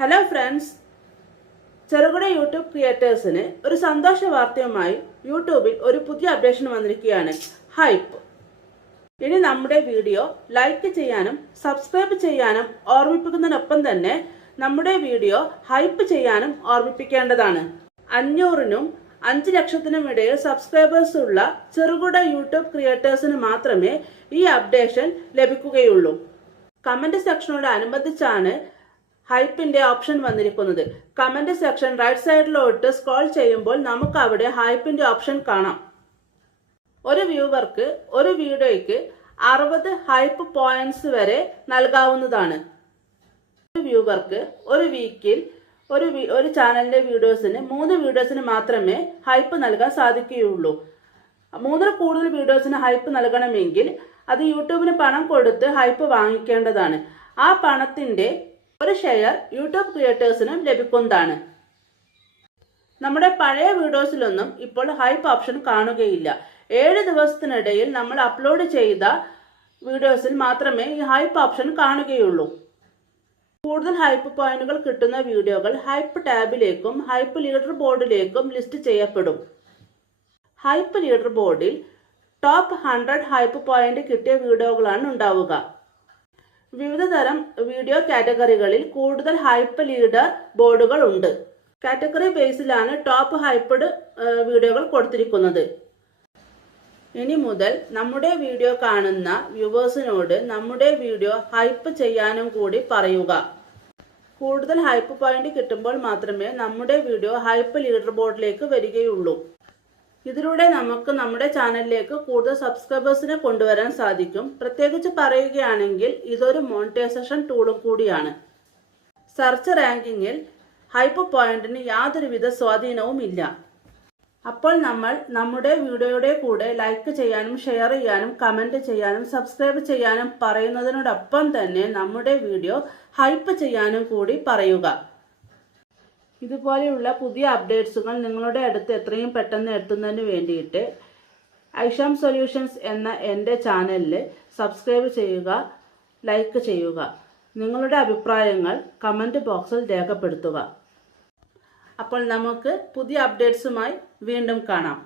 Hello friends, ചെറുകിട YouTube ക്രിയേറ്റേഴ്സിന് ഒരു സന്തോഷ വാർത്തയുമായി യൂട്യൂബിൽ ഒരു പുതിയ അപ്ഡേഷൻ വന്നിരിക്കുകയാണ്. ഹൈപ്പ്. ഇനി നമ്മുടെ വീഡിയോ ലൈക്ക് ചെയ്യാനും സബ്സ്ക്രൈബ് ചെയ്യാനും ഓർമ്മിപ്പിക്കുന്നതിനൊപ്പം തന്നെ നമ്മുടെ വീഡിയോ ഹൈപ്പ് ചെയ്യാനും ഓർമ്മിപ്പിക്കേണ്ടതാണ്. 500-നും 5 ലക്ഷത്തിനും ഇടയിൽ സബ്സ്ക്രൈബേഴ്സ് ഉള്ള ചെറുകിട യൂട്യൂബ് ക്രിയേറ്റേഴ്സിന് മാത്രമേ ഈ അപ്ഡേഷൻ ലഭിക്കുകയുള്ളൂ. കമന്റ് സെക്ഷനോട് അനുബന്ധിച്ചാണ് ഹൈപ്പിന്റെ ഓപ്ഷൻ വന്നിരിക്കുന്നത്. കമന്റ് സെക്ഷൻ റൈറ്റ് സൈഡിലോട്ട് സ്ക്രോൾ ചെയ്യുമ്പോൾ നമുക്ക് അവിടെ ഹൈപ്പിന്റെ ഓപ്ഷൻ കാണാം. ഒരു വ്യൂവർക്ക് ഒരു വീഡിയോയ്ക്ക് 60 ഹൈപ്പ് പോയിന്റ്സ് വരെ നൽകാവുന്നതാണ്. ഒരു വ്യൂവർക്ക് ഒരു വീക്കിൽ ഒരു ചാനലിന്റെ വീഡിയോസിന് 3 വീഡിയോസിന് മാത്രമേ ഹൈപ്പ് നൽകാൻ സാധിക്കുകയുള്ളൂ. 3 കൂടുതൽ വീഡിയോസിന് ഹൈപ്പ് നൽകണമെങ്കിൽ അത് യൂട്യൂബിന് പണം കൊടുത്ത് ഹൈപ്പ് വാങ്ങിക്കേണ്ടതാണ്. ആ പണത്തിന്റെ ഒരു ഷെയർ യൂട്യൂബ് ക്രിയേറ്റേഴ്സിനും ലഭിക്കുന്നതാണ്. നമ്മുടെ പഴയ വീഡിയോസിലൊന്നും ഇപ്പോൾ ഹൈപ്പ് ഓപ്ഷൻ കാണുകയില്ല. 7 ദിവസത്തിനിടയിൽ നമ്മൾ അപ്ലോഡ് ചെയ്ത വീഡിയോസിൽ മാത്രമേ ഈ ഹൈപ്പ് ഓപ്ഷൻ കാണുകയുള്ളൂ. കൂടുതൽ ഹൈപ്പ് പോയിന്റുകൾ കിട്ടുന്ന വീഡിയോകൾ ഹൈപ്പ് ടാബിലേക്കും ഹൈപ്പ് ലീഡർ ബോർഡിലേക്കും ലിസ്റ്റ് ചെയ്യപ്പെടും. ഹൈപ്പ് ലീഡർ ബോർഡിൽ ടോപ്പ് 100 ഹൈപ്പ് പോയിന്റ് കിട്ടിയ വീഡിയോകളാണ് ഉണ്ടാവുക. വിവിധ തരം വീഡിയോ കാറ്റഗറികളിൽ കൂടുതൽ ഹൈപ്പ് ലീഡർ ബോർഡുകൾ ഉണ്ട്. കാറ്റഗറി ബേസിലാണ് ടോപ്പ് ഹൈപ്പഡ് വീഡിയോകൾ കൊടുത്തിരിക്കുന്നത്. ഇനി മുതൽ നമ്മുടെ വീഡിയോ കാണുന്ന വ്യൂവേഴ്സിനോട് നമ്മുടെ വീഡിയോ ഹൈപ്പ് ചെയ്യാനും കൂടി പറയുക. കൂടുതൽ ഹൈപ്പ് പോയിന്റ് കിട്ടുമ്പോൾ മാത്രമേ നമ്മുടെ വീഡിയോ ഹൈപ്പ് ലീഡർ ബോർഡിലേക്ക് വരികയുള്ളൂ. ഇതിലൂടെ നമുക്ക് നമ്മുടെ ചാനലിലേക്ക് കൂടുതൽ സബ്സ്ക്രൈബേഴ്സിനെ കൊണ്ടുവരാൻ സാധിക്കും. പ്രത്യേകിച്ച് പറയുകയാണെങ്കിൽ ഇതൊരു മോണിറ്റൈസേഷൻ ടൂളും കൂടിയാണ്. സെർച്ച് റാങ്കിങ്ങിൽ ഹൈപ്പ് പോയിന്റിന് യാതൊരുവിധ സ്വാധീനവും ഇല്ല. അപ്പോൾ നമ്മൾ നമ്മുടെ വീഡിയോയുടെ കൂടെ ലൈക്ക് ചെയ്യാനും ഷെയർ ചെയ്യാനും കമന്റ് ചെയ്യാനും സബ്സ്ക്രൈബ് ചെയ്യാനും പറയുന്നതിനോടൊപ്പം തന്നെ നമ്മുടെ വീഡിയോ ഹൈപ്പ് ചെയ്യാനും കൂടി പറയുക. ഇതുപോലെയുള്ള പുതിയ അപ്ഡേറ്റ്സുകൾ നിങ്ങളുടെ അടുത്ത് എത്രയും പെട്ടെന്ന് എത്തുന്നതിന് വേണ്ടിയിട്ട് ഐഷാം സൊല്യൂഷൻസ് എന്ന എൻ്റെ ചാനലിൽ സബ്സ്ക്രൈബ് ചെയ്യുക, ലൈക്ക് ചെയ്യുക. നിങ്ങളുടെ അഭിപ്രായങ്ങൾ കമൻറ്റ് ബോക്സിൽ രേഖപ്പെടുത്തുക. അപ്പോൾ നമുക്ക് പുതിയ അപ്ഡേറ്റ്സുമായി വീണ്ടും കാണാം.